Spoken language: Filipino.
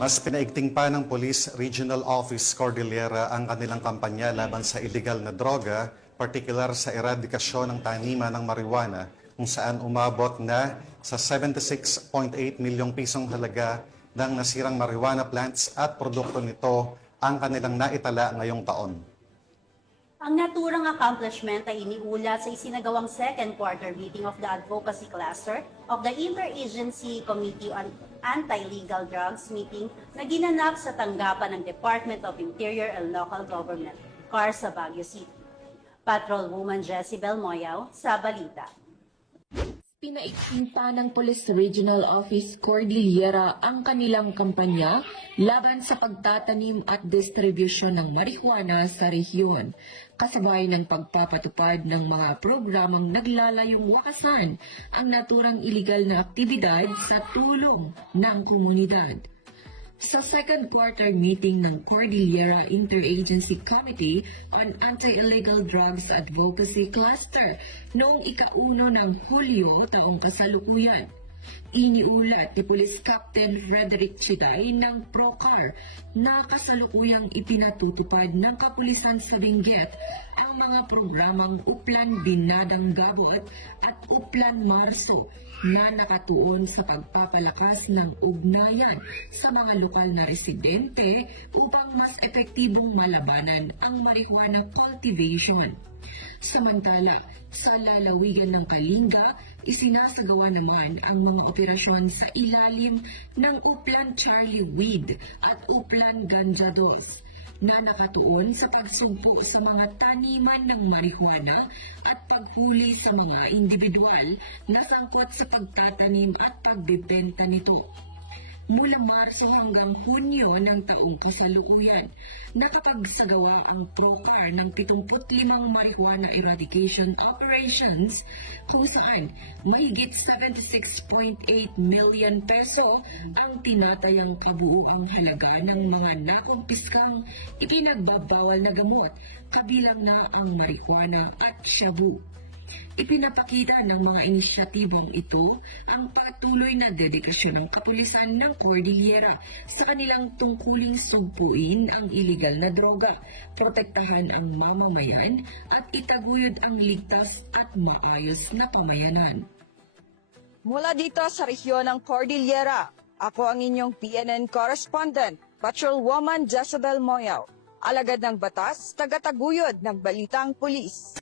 Mas pinaigting pa ng Police Regional Office Cordillera ang kanilang kampanya laban sa illegal na droga, partikular sa eradikasyon ng taniman ng marijuana, kung saan umabot na sa 76.8 milyong pisong halaga ng nasirang marijuana plants at produkto nito ang kanilang naitala ngayong taon. Ang naturang accomplishment ay iniulat sa isinagawang second quarter meeting of the Advocacy Cluster of the Interagency Committee on Anti-Legal Drugs meeting na ginanap sa tanggapan ng Department of Interior and Local Government, CAR sa Baguio City. Patrolwoman Jezebel Moyaw sa balita. Pinaigting pa ng Police Regional Office Cordillera ang kanilang kampanya laban sa pagtatanim at distribusyon ng marijuana sa rehiyon, kasabay ng pagpapatupad ng mga programang naglalayong wakasan ang naturang iligal na aktibidad sa tulong ng komunidad. Sa second quarter meeting ng Cordillera Interagency Committee on Anti-Illegal Drugs Advocacy Cluster noong ika-1 ng Hulyo taong kasalukuyan, iniulat ni Police Captain Frederick Chiday ng PROCAR na kasalukuyang ipinatutupad ng kapulisan sa Benguet ang mga programang Uplan Binadang Gabot at Uplan Marso na nakatuon sa pagpapalakas ng ugnayan sa mga lokal na residente upang mas epektibong malabanan ang marijuana cultivation. Samantala, sa lalawigan ng Kalinga, isinasagawa naman ang mga operasyon sa ilalim ng Uplan Charlie Weed at Uplan Ganja 2 na nakatuon sa pagsugpo sa mga taniman ng marijuana at paghuli sa mga individual na sangkot sa pagtatanim at pagbebenta nito. Mula Marso hanggang Hunyo ng taong kasalukuyan, nakapagsagawa ang PROCAR ng 75 marijuana eradication operations kung saan mahigit 76.8 million peso ang tinatayang kabuuang halaga ng mga nakumpiskang ipinagbabawal na gamot, kabilang na ang marijuana at shabu. Ipinapakita ng mga inisyatibong ito ang patuloy na dedikasyon ng kapulisan ng Cordillera sa kanilang tungkuling sugpuin ang iligal na droga, protektahan ang mamamayan at itaguyod ang ligtas at maayos na pamayanan. Mula dito sa rehiyon ng Cordillera, ako ang inyong PNN correspondent, Patrolwoman Jezebel Moyaw, alagad ng batas, tagataguyod ng Balitang Pulis.